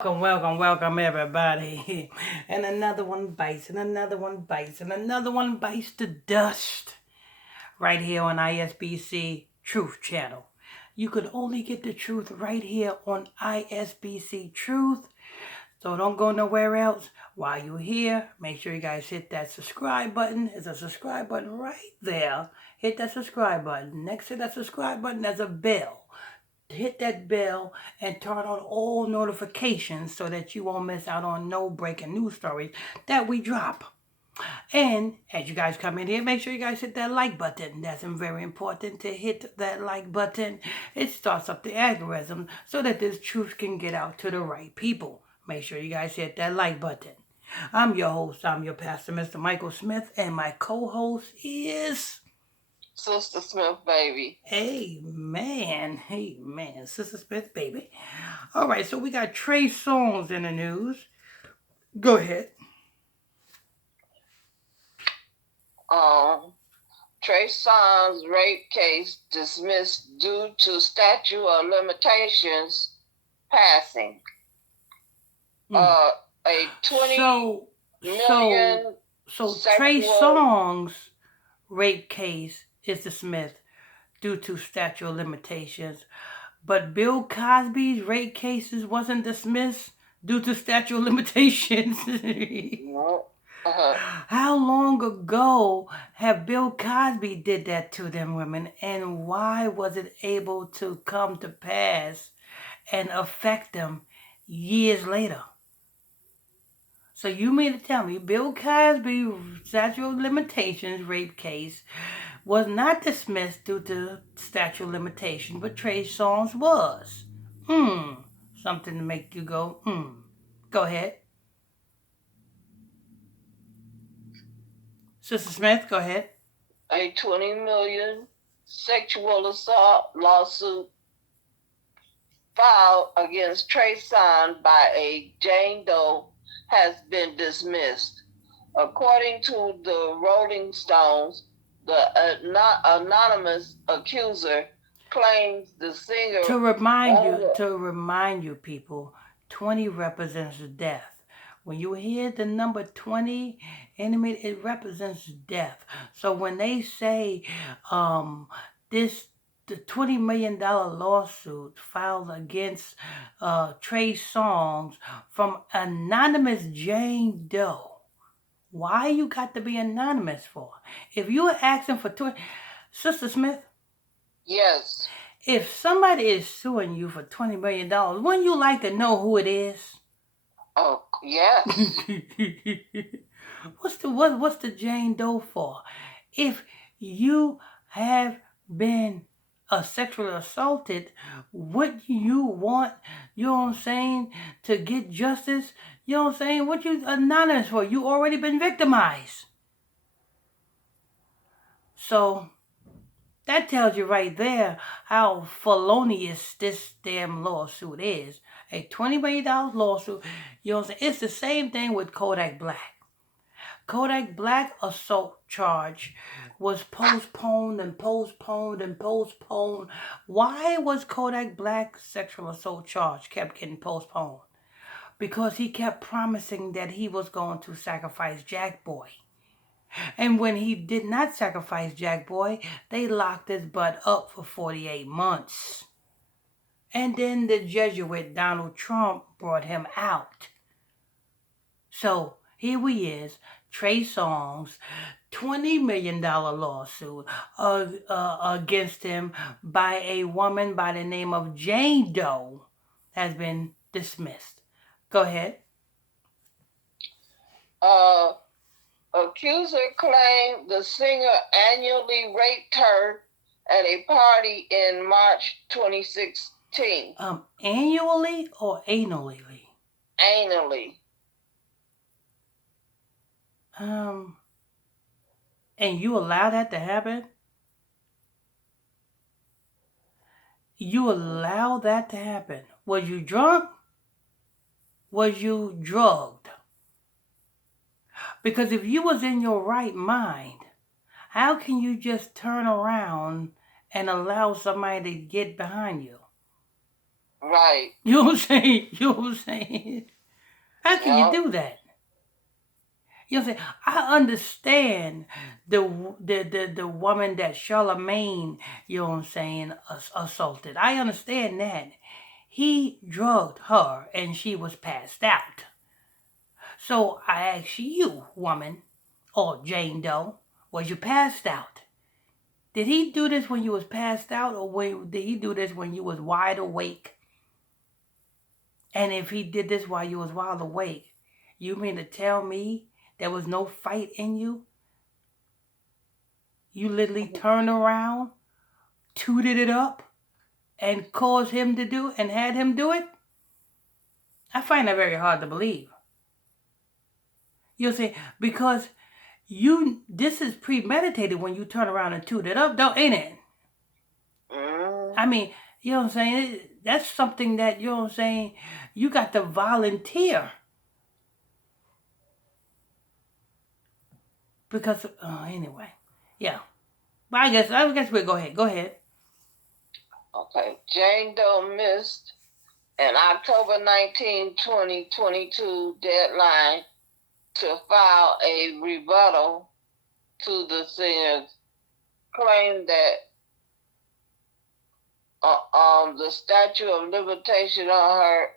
Welcome, everybody. And another one bites, and another one bites, and another one bites the dust. Right here on ISBC Truth Channel. You could only get the truth right here on ISBC Truth. So don't go nowhere else. While you're here, make sure you guys hit that subscribe button. There's a subscribe button right there. Hit that subscribe button. Next to that subscribe button, there's a bell. Hit that bell and turn on all notifications so that you won't miss out on no breaking news stories that we drop. And as you guys come in here, make sure you guys hit that like button. That's very important to hit that like button. It starts up the algorithm so that this truth can get out to the right people. Make sure you guys hit that like button. I'm your host, I'm your pastor, Mr. Michael Smith, and my co-host is... Sister Smith, baby. Amen. Sister Smith, baby. All right, so we got Trey Songz in the news. Go ahead. Trey Songz rape case dismissed due to statute of limitations passing. A 20 million. So Trey Songz rape case is dismissed due to statute of limitations, but Bill Cosby's rape cases wasn't dismissed due to statute of limitations. How long ago have Bill Cosby did that to them women, and why was it able to come to pass and affect them years later? So you mean to tell me Bill Cosby statute of limitations rape case was not dismissed due to statute of limitations, but Trey Songz was? Something to make you go, Go ahead. Sister Smith, go ahead. A 20 million sexual assault lawsuit filed against Trey Songz by a Jane Doe has been dismissed. According to the Rolling Stones, the anonymous accuser claims the singer... To remind you people, 20 represents death. When you hear the number 20, enemy, it represents death. So when they say the $20 million lawsuit filed against Trey Songz from anonymous Jane Doe. Why you got to be anonymous for? If you were asking for 20... Sister Smith? Yes. If somebody is suing you for $20 million, wouldn't you like to know who it is? Oh, yes. What's the Jane Doe for? If you have been sexually assaulted, what you want, you know what I'm saying, to get justice, you know what I'm saying, what you anonymous for? You already been victimized. So that tells you right there how felonious this damn lawsuit is. A $20 million lawsuit, you know what I'm saying? It's the same thing with Kodak Black. Kodak Black assault charge was postponed and postponed and postponed. Why was Kodak Black sexual assault charge kept getting postponed? Because he kept promising that he was going to sacrifice Jack Boy. And when he did not sacrifice Jack Boy, they locked his butt up for 48 months. And then the Jesuit Donald Trump brought him out. So here we is, Trey Songz, $20 million lawsuit against him by a woman by the name of Jane Doe has been dismissed. Go ahead. Accuser claimed the singer annually raped her at a party in March 2016. Annually or anally? Annually. And you allow that to happen? You allow that to happen? Was you drunk? Was you drugged? Because if you was in your right mind, how can you just turn around and allow somebody to get behind you? Right. You know what I'm saying? You know what I'm saying? How can you Yep. do that? You know what I'm saying? I understand the woman that Charlemagne, you know what I'm saying, assaulted. I understand that. He drugged her and she was passed out. So I ask you, woman, or Jane Doe, was you passed out? Did he do this when you was passed out, or did he do this when you was wide awake? And if he did this while you was wide awake, you mean to tell me there was no fight in you? You literally turned around, tooted it up, and caused him to do and had him do it? I find that very hard to believe. You'll say, because this is premeditated when you turn around and toot it up, don't ain't it? I mean, you know what I'm saying? That's something that, you know what I'm saying, you got to volunteer. Because, anyway, yeah. But I guess we'll go ahead. Go ahead. Okay. Jane Doe missed an October 19, 2022 deadline to file a rebuttal to the singer's claim that the statute of limitation on her.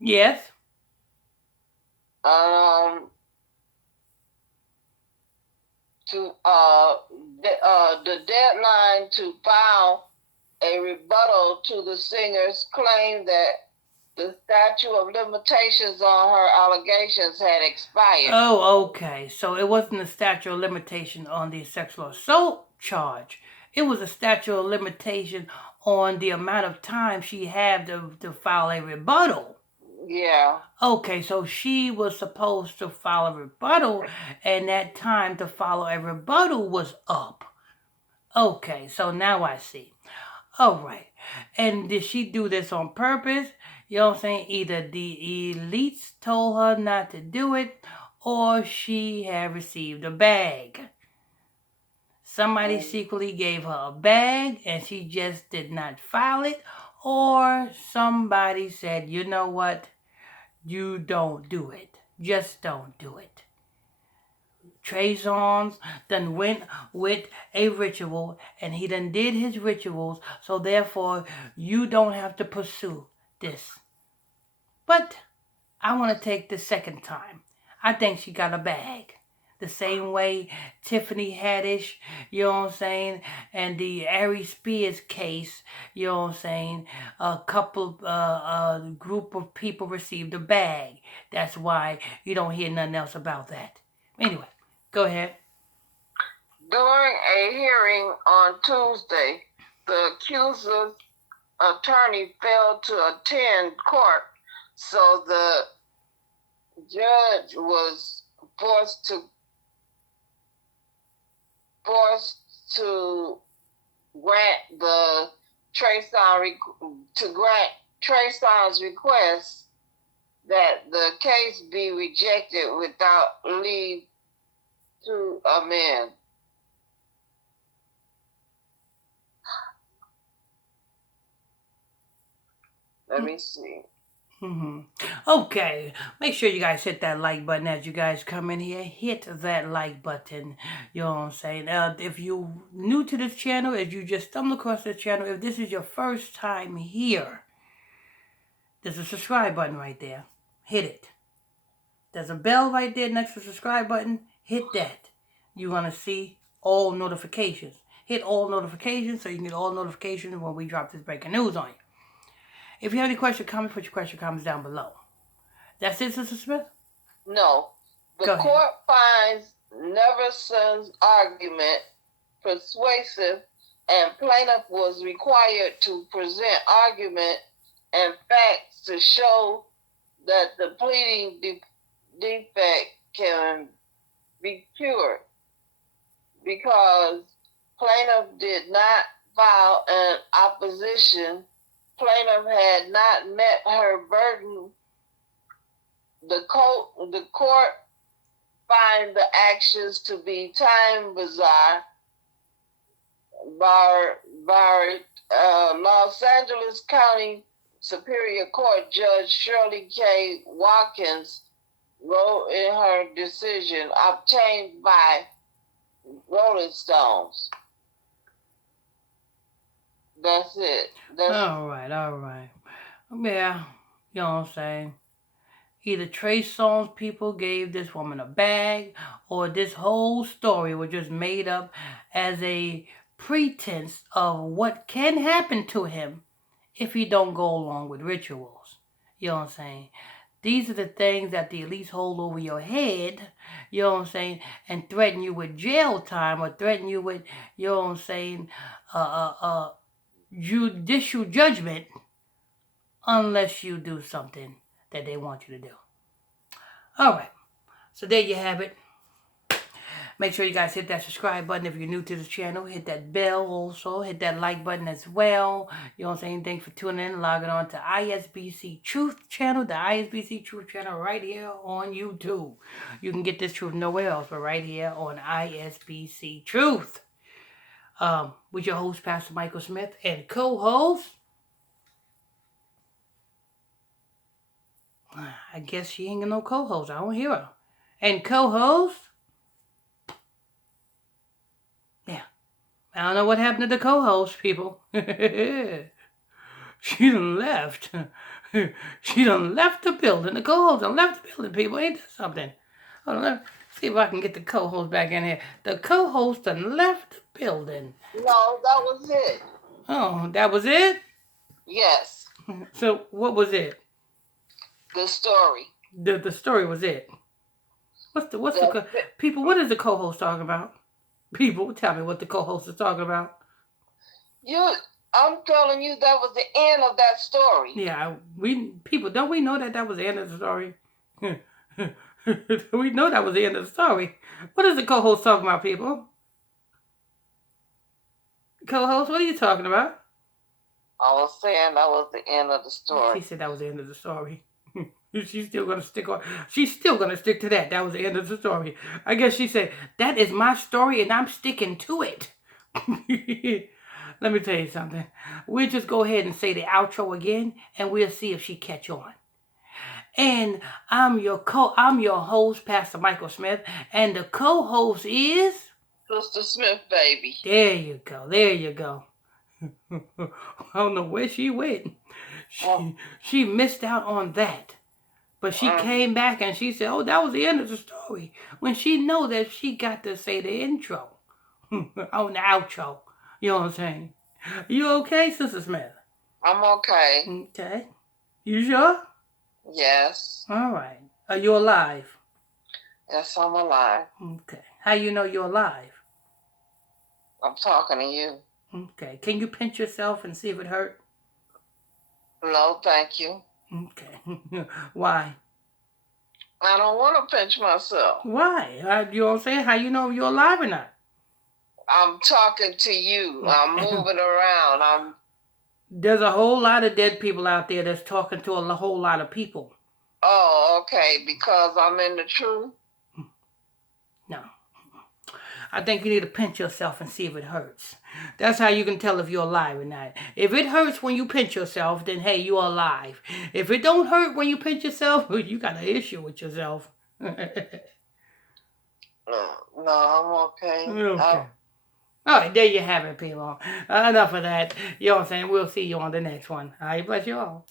Yes. The deadline to file a rebuttal to the singer's claim that the statute of limitations on her allegations had expired. Oh, okay. So it wasn't a statute of limitation on the sexual assault charge. It was a statute of limitation on the amount of time she had to file a rebuttal. Yeah. Okay, so she was supposed to file a rebuttal, and that time to file a rebuttal was up. Okay, so now I see. All right. And did she do this on purpose? You know what I'm saying? Either the elites told her not to do it, or she had received a bag. Somebody secretly gave her a bag and she just did not file it, or somebody said, you know what? You don't do it. Just don't do it. Trey Songz done went with a ritual and he done did his rituals, so therefore you don't have to pursue this. But I want to take the second time. I think she got a bag. The same way Tiffany Haddish, you know what I'm saying, and the Ari Spears case, you know what I'm saying, a group of people received a bag. That's why you don't hear nothing else about that. Anyway, go ahead. During a hearing on Tuesday, the accuser's attorney failed to attend court, so the judge was forced to grant Trey Songz's request that the case be rejected without leave to amend. Let me see. Okay, make sure you guys hit that like button as you guys come in here. Hit that like button. You know what I'm saying? If you new to this channel, if you just stumbled across this channel, if this is your first time here, there's a subscribe button right there. Hit it. There's a bell right there next to the subscribe button. Hit that. You want to see all notifications. Hit all notifications so you can get all notifications when we drop this breaking news on you. If you have any questions or comments, put your question or comments down below. That's it, Sister Smith? No. The court finds Neverson's argument persuasive, and plaintiff was required to present argument and facts to show that the pleading defect can be cured, because plaintiff did not file an opposition. Plaintiff had not met her burden. The court find the actions to be time bizarre. Los Angeles County Superior Court Judge Shirley K. Watkins wrote in her decision obtained by Rolling Stones. That's it. All right. Yeah, you know what I'm saying? Either Trey Songz people gave this woman a bag, or this whole story was just made up as a pretense of what can happen to him if he don't go along with rituals. You know what I'm saying? These are the things that the elites hold over your head, you know what I'm saying, and threaten you with jail time, or threaten you with, you know what I'm saying, judicial judgment, unless you do something that they want you to do. All right. So there you have it. Make sure you guys hit that subscribe button if you're new to this channel. Hit that bell also. Hit that like button as well. You know what I'm saying? Thanks for tuning in. Logging on to ISBC Truth channel. The ISBC Truth channel right here on YouTube. You can get this truth nowhere else but right here on ISBC Truth. With your host, Pastor Michael Smith, and co-host, I guess she ain't got no co-host. I don't hear her. And co-host, yeah. I don't know what happened to the co-host, people. She done left. She done left the building. The co-host done left the building, people. Ain't that something? Hold on, let's see if I can get the co-host back in here. The co-host done left the building. No, that was it. Oh, that was it? Yes. So, what was it? The story. The story was it. People, what is the co-host talking about? People, tell me what the co-host is talking about. I'm telling you, that was the end of that story. Yeah, don't we know that was the end of the story? We know that was the end of the story. What is the co-host talking about, people? Co-host, what are you talking about? I was saying that was the end of the story. She said that was the end of the story. She's still gonna stick on. She's still gonna stick to that. That was the end of the story. I guess she said that is my story and I'm sticking to it. Let me tell you something. We'll just go ahead and say the outro again, and we'll see if she catch on. And I'm your host, Pastor Michael Smith, and the co-host is Sister Smith, baby. There you go. I don't know where she went. She missed out on that. But she came back and she said, oh, that was the end of the story. When she know that she got to say the intro on the outro. You know what I'm saying? You okay, Sister Smith? I'm okay. Okay. You sure? Yes. All right. Are you alive? Yes, I'm alive. Okay. How you know you're alive? I'm talking to you. Okay. Can you pinch yourself and see if it hurt? No, thank you. Okay. Why? I don't want to pinch myself. Why? You know what I'm saying? How you know if you're alive or not? I'm talking to you. I'm moving around. There's a whole lot of dead people out there that's talking to a whole lot of people. Oh, okay. Because I'm in the truth? No. I think you need to pinch yourself and see if it hurts. That's how you can tell if you're alive or not. If it hurts when you pinch yourself, then hey, you're alive. If it don't hurt when you pinch yourself, you got an issue with yourself. No, I'm okay. Okay. All right, there you have it, people. Enough of that. You know what I'm saying? We'll see you on the next one. All right, bless you all.